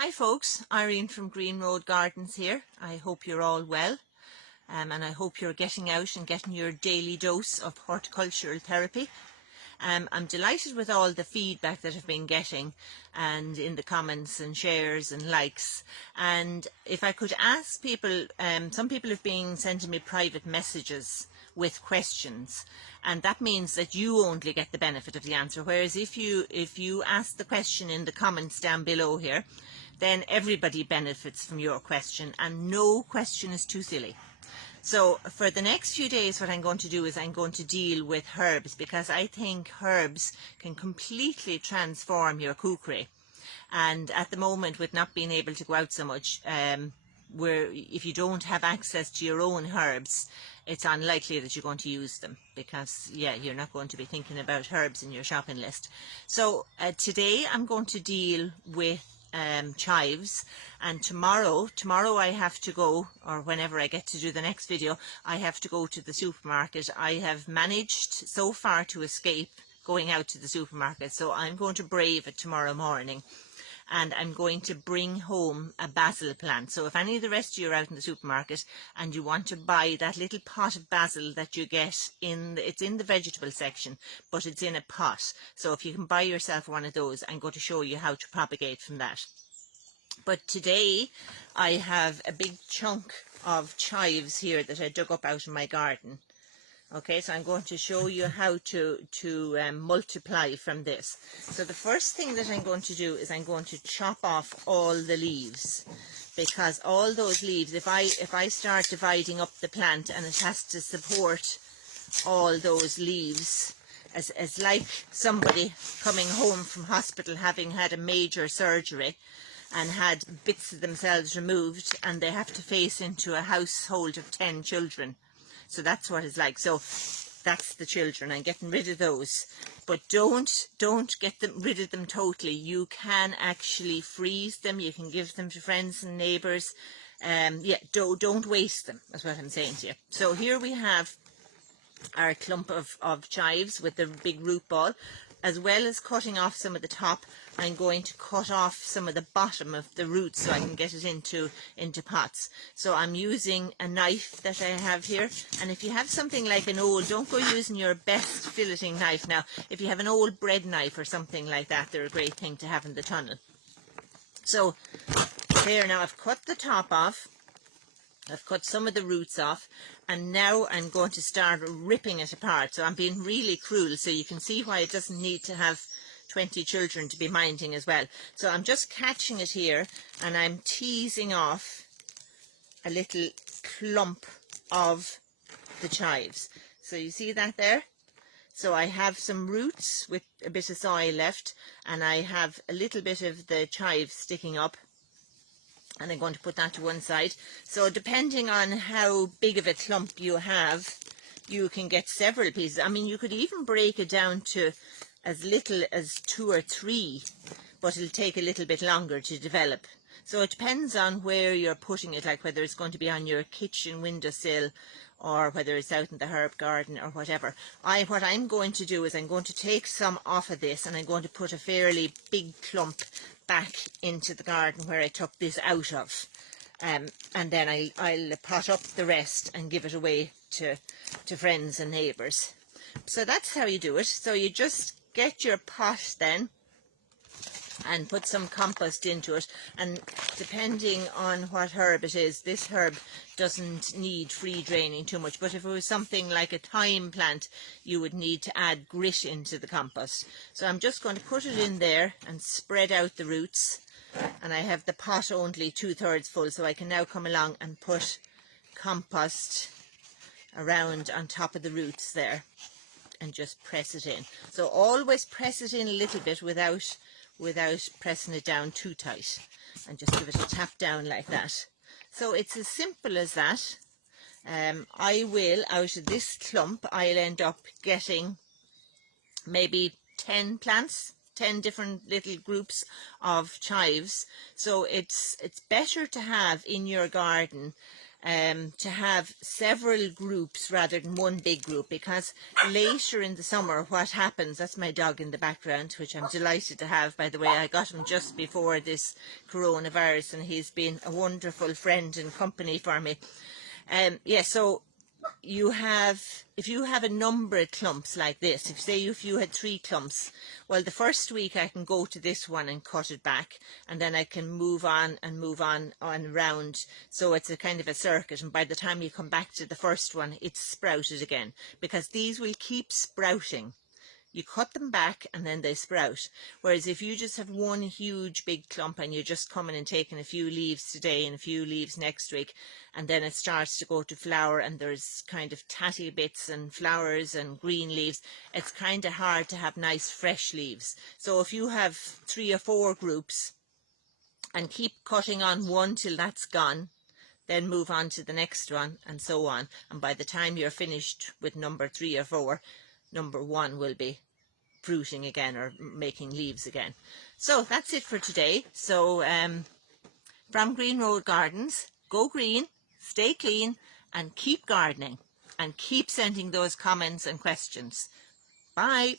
Hi folks, Irene from Green Road Gardens here. I hope you're all well and I hope you're getting out and getting your daily dose of horticultural therapy. I'm delighted with all the feedback that I've been getting and in the comments and shares and likes. And if I could ask people, some people have been sending me private messages with questions, and that means that you only get the benefit of the answer, whereas if you ask the question in the comments down below here, then everybody benefits from your question, and no question is too silly. So for the next few days, what I'm going to do is I'm going to deal with herbs, because I think herbs can completely transform your cookery. And at the moment, with not being able to go out so much, if you don't have access to your own herbs, it's unlikely that you're going to use them, because you're not going to be thinking about herbs in your shopping list. So today I'm going to deal with chives, and tomorrow I have to go, or whenever I get to do the next video, I have to go to the supermarket. I have managed so far to escape going out to the supermarket, so I'm going to brave it tomorrow morning, and I'm going to bring home a basil plant. So if any of the rest of you are out in the supermarket and you want to buy that little pot of basil that you get it's in the vegetable section, but it's in a pot. So if you can buy yourself one of those, I'm going to show you how to propagate from that. But today I have a big chunk of chives here that I dug up out of my garden. Okay, so I'm going to show you how to multiply from this. So the first thing that I'm going to do is I'm going to chop off all the leaves, because all those leaves, if I start dividing up the plant and it has to support all those leaves, as like somebody coming home from hospital having had a major surgery and had bits of themselves removed, and they have to face into a household of 10 children. So that's what it's like. So that's the children. I'm getting rid of those. But don't get rid of them totally. You can actually freeze them. You can give them to friends and neighbours. Don't waste them, that's what I'm saying to you. So here we have our clump of chives with the big root ball. As well as cutting off some of the top, I'm going to cut off some of the bottom of the roots so I can get it into pots. So I'm using a knife that I have here, and if you have something like don't go using your best filleting knife now. If you have an old bread knife or something like that, they're a great thing to have in the tunnel. So there, now I've cut the top off. I've cut some of the roots off, and now I'm going to start ripping it apart. So I'm being really cruel, so you can see why it doesn't need to have 20 children to be minding as well. So I'm just catching it here, and I'm teasing off a little clump of the chives. So you see that there? So I have some roots with a bit of soil left, and I have a little bit of the chives sticking up, and I'm going to put that to one side. So depending on how big of a clump you have, you can get several pieces. I mean, you could even break it down to as little as 2 or 3, but it'll take a little bit longer to develop. So it depends on where you're putting it, like whether it's going to be on your kitchen windowsill or whether it's out in the herb garden or whatever. What I'm going to do is I'm going to take some off of this, and I'm going to put a fairly big clump back into the garden where I took this out of, and then I'll pot up the rest and give it away to friends and neighbours. So that's how you do it. So you just get your pot then and put some compost into it, and depending on what herb it is, this herb doesn't need free draining too much, but if it was something like a thyme plant, you would need to add grit into the compost. So I'm just going to put it in there and spread out the roots, and I have the pot only 2/3 full, so I can now come along and put compost around on top of the roots there and just press it in. So always press it in a little bit without pressing it down too tight, and just give it a tap down like that. So it's as simple as that. I will, out of this clump, I'll end up getting maybe 10 plants, 10 different little groups of chives. So it's better to have in your garden to have several groups rather than one big group, because later in the summer what happens, that's my dog in the background, which I'm delighted to have, by the way. I got him just before this coronavirus and he's been a wonderful friend and company for me. So you have, if you have a number of clumps like this, if you had 3 clumps, well, the first week I can go to this one and cut it back, and then I can move on around, so it's a kind of a circuit, and by the time you come back to the first one, it's sprouted again, because these will keep sprouting. You cut them back and then they sprout. Whereas if you just have one huge big clump and you're just coming and taking a few leaves today and a few leaves next week, and then it starts to go to flower and there's kind of tatty bits and flowers and green leaves, it's kind of hard to have nice fresh leaves. So if you have 3 or 4 groups and keep cutting on one till that's gone, then move on to the next one and so on. And by the time you're finished with number 3 or 4, number 1 will be fruiting again or making leaves again. So that's it for today. So from Green Road Gardens, go green, stay clean, and keep gardening, and keep sending those comments and questions. Bye.